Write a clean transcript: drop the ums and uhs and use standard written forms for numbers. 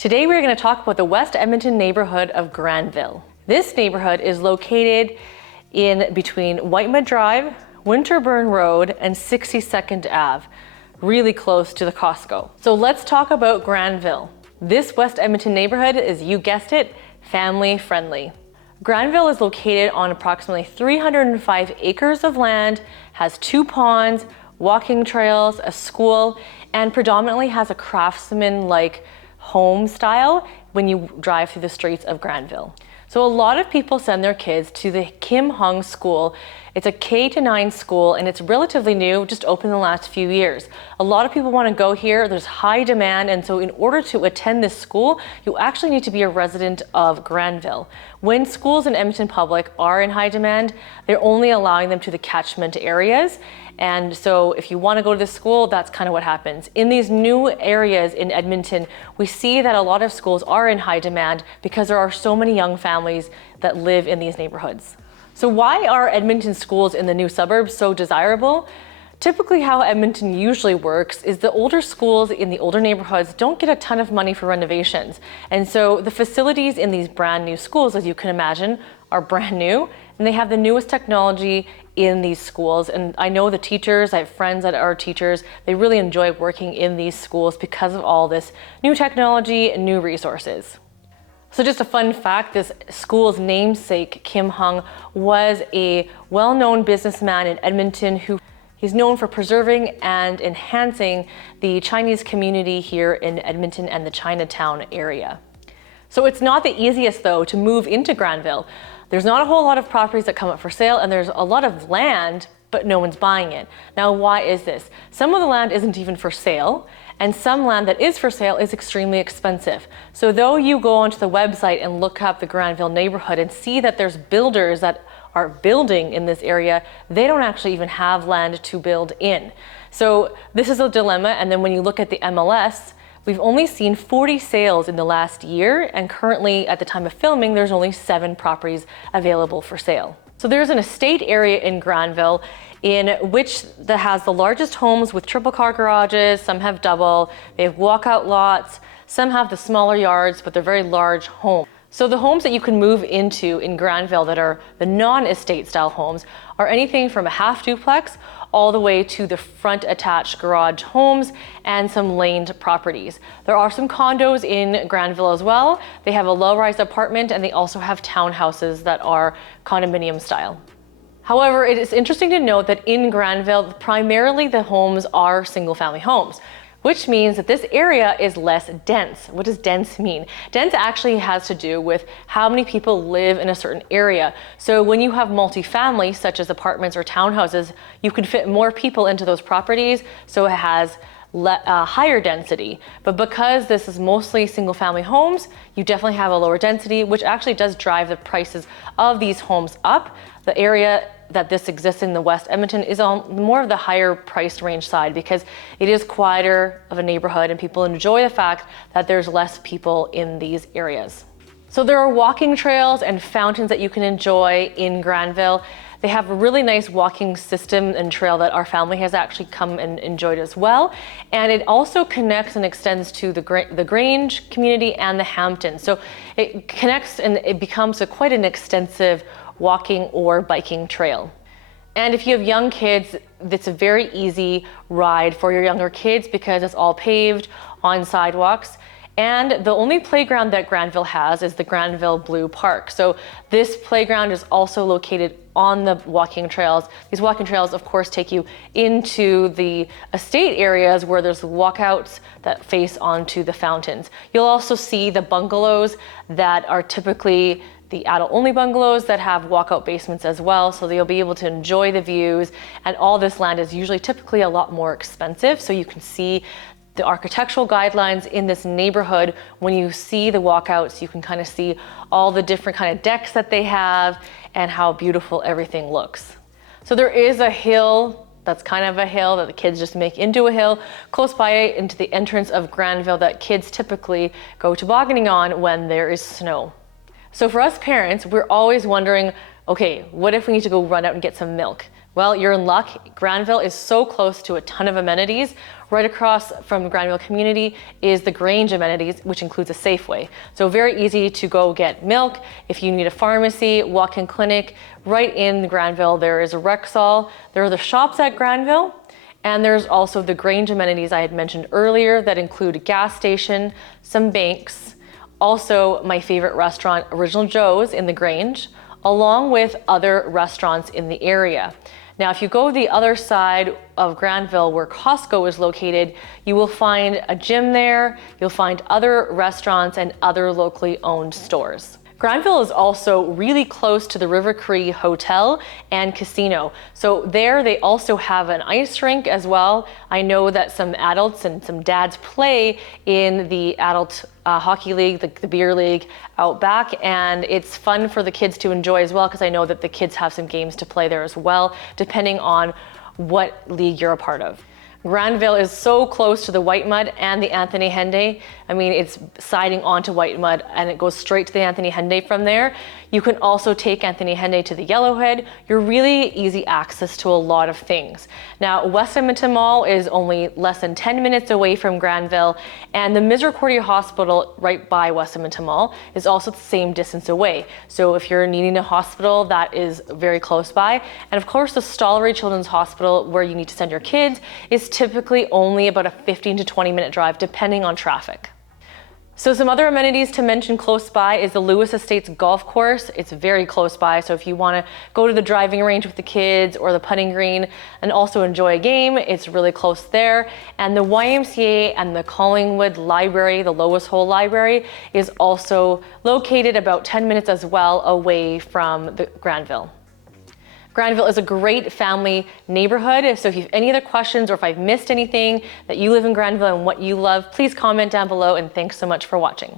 Today we're going to talk about the West Edmonton neighborhood of Granville. This neighborhood is located in between Whitemud Drive, Winterburn Road, and 62nd Ave, really close to the Costco. So let's talk about Granville. This West Edmonton neighborhood is, you guessed it, family friendly. Granville is located on approximately 305 acres of land, has 2 ponds, walking trails, a school, and predominantly has a craftsman-like home style when you drive through the streets of Granville. So a lot of people send their kids to the Kim Hung School. It's a K-9 school and it's relatively new, just opened in the last few years. A lot of people want to go here, there's high demand, and so in order to attend this school, you actually need to be a resident of Granville. When schools in Edmonton Public are in high demand, they're only allowing them to the catchment areas. And so if you want to go to this school, that's kind of what happens. In these new areas in Edmonton, we see that a lot of schools are in high demand because there are so many young families that live in these neighborhoods. So why are Edmonton schools in the new suburbs so desirable? Typically how Edmonton usually works is the older schools in the older neighborhoods don't get a ton of money for renovations. And so the facilities in these brand new schools, as you can imagine, are brand new, and they have the newest technology in these schools. And I know the teachers, I have friends that are teachers, they really enjoy working in these schools because of all this new technology and new resources. So just a fun fact, this school's namesake, Kim Hung, was a well-known businessman in Edmonton he's known for preserving and enhancing the Chinese community here in Edmonton and the Chinatown area. So it's not the easiest though to move into Granville. There's not a whole lot of properties that come up for sale, and there's a lot of land, but no one's buying it. Now, why is this? Some of the land isn't even for sale, and some land that is for sale is extremely expensive. So though you go onto the website and look up the Granville neighborhood and see that there's builders that are building in this area, they don't actually even have land to build in. So this is a dilemma, and then when you look at the MLS, we've only seen 40 sales in the last year, and currently at the time of filming, there's only 7 properties available for sale. So there's an estate area in Granville in which that has the largest homes with triple car garages, some have double, they have walkout lots, some have the smaller yards, but they're very large homes. So the homes that you can move into in Granville that are the non-estate style homes are anything from a half duplex all the way to the front attached garage homes and some laned properties. There are some condos in Granville as well. They have a low-rise apartment and they also have townhouses that are condominium style. However, it is interesting to note that in Granville, primarily the homes are single-family homes, which means that this area is less dense. What does dense mean? Dense actually has to do with how many people live in a certain area. So when you have multifamily, such as apartments or townhouses, you can fit more people into those properties, so it has higher density. But because this is mostly single family homes, you definitely have a lower density, which actually does drive the prices of these homes up. The area that this exists in the West Edmonton is on more of the higher price range side because it is quieter of a neighborhood and people enjoy the fact that there's less people in these areas. So there are walking trails and fountains that you can enjoy in Granville. They have a really nice walking system and trail that our family has actually come and enjoyed as well. And it also connects and extends to the Grange community and the Hamptons. So it connects and it becomes quite an extensive walking or biking trail. And if you have young kids, it's a very easy ride for your younger kids because it's all paved on sidewalks. And the only playground that Granville has is the Granville Blue Park. So this playground is also located on the walking trails. These walking trails, of course, take you into the estate areas where there's walkouts that face onto the fountains. You'll also see the bungalows that are typically the adult-only bungalows that have walkout basements as well, so you'll be able to enjoy the views. And all this land is usually typically a lot more expensive, so you can see the architectural guidelines in this neighborhood. When you see the walkouts, you can kind of see all the different kind of decks that they have and how beautiful everything looks. So there is a hill that's kind of a hill that the kids just make into a hill close by into the entrance of Granville that kids typically go tobogganing on when there is snow. So for us parents, we're always wondering, okay, what if we need to go run out and get some milk? Well, you're in luck. Granville is so close to a ton of amenities. Right across from Granville community is the Grange amenities, which includes a Safeway. So very easy to go get milk. If you need a pharmacy, walk-in clinic, right in Granville, there is a Rexall. There are the shops at Granville, and there's also the Grange amenities I had mentioned earlier that include a gas station, some banks, also my favorite restaurant, Original Joe's in the Grange, along with other restaurants in the area. Now, if you go the other side of Granville where Costco is located, you will find a gym there, you'll find other restaurants and other locally owned stores. Granville is also really close to the River Cree Hotel and Casino. So there they also have an ice rink as well. I know that some adults and some dads play in the adult hockey league, the beer league out back, and it's fun for the kids to enjoy as well, because I know that the kids have some games to play there as well, depending on what league you're a part of. Granville is so close to the Whitemud and the Anthony Henday. I mean, it's siding onto Whitemud and it goes straight to the Anthony Henday from there. You can also take Anthony Henday to the Yellowhead. You're really easy access to a lot of things. Now, West Edmonton Mall is only less than 10 minutes away from Granville, and the Misericordia Hospital right by West Edmonton Mall is also the same distance away. So if you're needing a hospital, that is very close by. And of course, the Stollery Children's Hospital, where you need to send your kids, is typically only about a 15 to 20 minute drive, depending on traffic. So some other amenities to mention close by is the Lewis Estates Golf Course. It's very close by, so if you want to go to the driving range with the kids or the putting green and also enjoy a game, it's really close there. And the YMCA and the Collingwood Library, the Lois Hole Library, is also located about 10 minutes as well away from the Granville. Granville is a great family neighborhood. So if you have any other questions or if I've missed anything that you live in Granville and what you love, please comment down below, and thanks so much for watching.